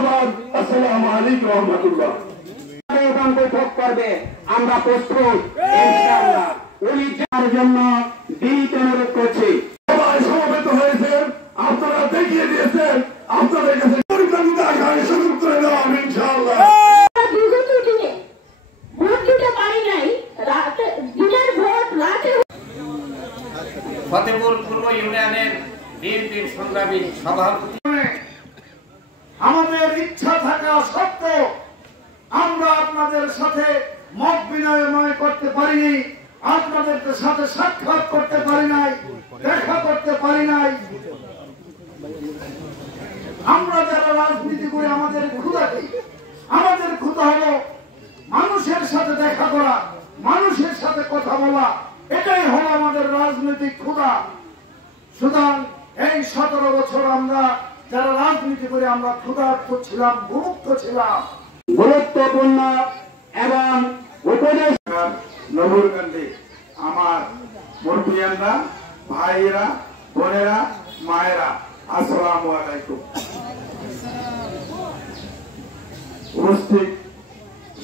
ধন্যবাদ। আসসালামু আলাইকুম ওয়া রাহমাতুল্লাহ। বৈঠক করবে, আমরা প্রস্তুত ইনশাআল্লাহ। উনি যার জন্য দিতে অনুরোধ করছি। সবাই সমবেত হয়েছেন, আপনারা দেখিয়ে দিয়েছেন আপনাদের কাছে পরিকল্পিত আকারে সুযোগ করে দেওয়া হবে ইনশাআল্লাহ। ফতেপুর পূর্ব ইউনিয়নের বিএনপির সংগ্রামী সভাপতি। আমাদের ইচ্ছা থাকা সত্ত্বেও আমরা আপনাদের সাথে মত বিনিময় করতে পারিনি, আপনাদের সাথে সাক্ষাৎ করতে পারি নাই, দেখা করতে পারি নাই। আমরা যারা রাজনীতি করি আমাদের ক্ষুধা কি? আমাদের ক্ষুধা হলো মানুষের সাথে দেখা করা, মানুষের সাথে কথা বলা, এটাই হলো আমাদের রাজনৈতিক ক্ষুধা। সুতরাং এই 17 বছর আমরা যারা রাজনীতি করে আমরা ক্ষুধার্ত ছিলাম, ভুক্ত ছিলাম। গুরুত্বপূর্ণ এবং উপদেশ নবরকান্দি আমার মুরব্বিয়ানরা, ভাইয়েরা, বোনেরা, মায়েরা, আসসালামু আলাইকুম। উপস্থিত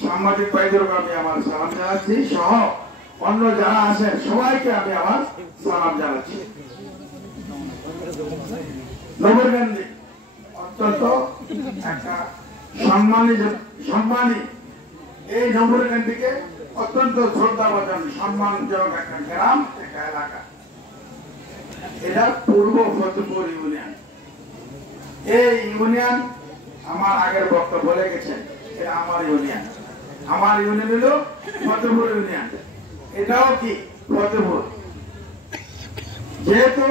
সাংবাদিক ভাইদেরকে আমি আমার সালাম জানাচ্ছি, সহ অন্য যারা আছেন সবাইকে আমি আমার সালাম জানাচ্ছি। নবরকান্দি অত্যন্ত একটা সম্মানী এই নবরকান্দিকে অত্যন্ত শ্রদ্ধাভাজন সম্মানজনক একটা গ্রাম, একটা এলাকা। এটা পূর্ব ফতেপুর ইউনিয়ন। এই ইউনিয়ন আমার আগের বক্তব্য বলে গেছেন, এটা আমার ইউনিয়ন। আমার ইউনিয়ন হলো ফতেপুর ইউনিয়ন, এটাও কি ফতেপুর। যেহেতু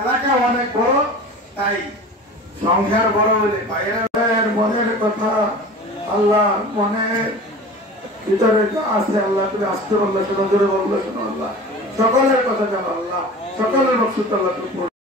এলাকা অনেক বড়, তাই সংখ্যার বড় হলে বাইরের মনের কথা আল্লাহ মনের ভিতরে আছে, আল্লাহ তুমি আসতে আল্লাহ শোনো, জোরে বললে শোনো আল্লাহ, সকলের কথা জানো আল্লাহ, সকলের বক্তব্য আল্লাহ তুমি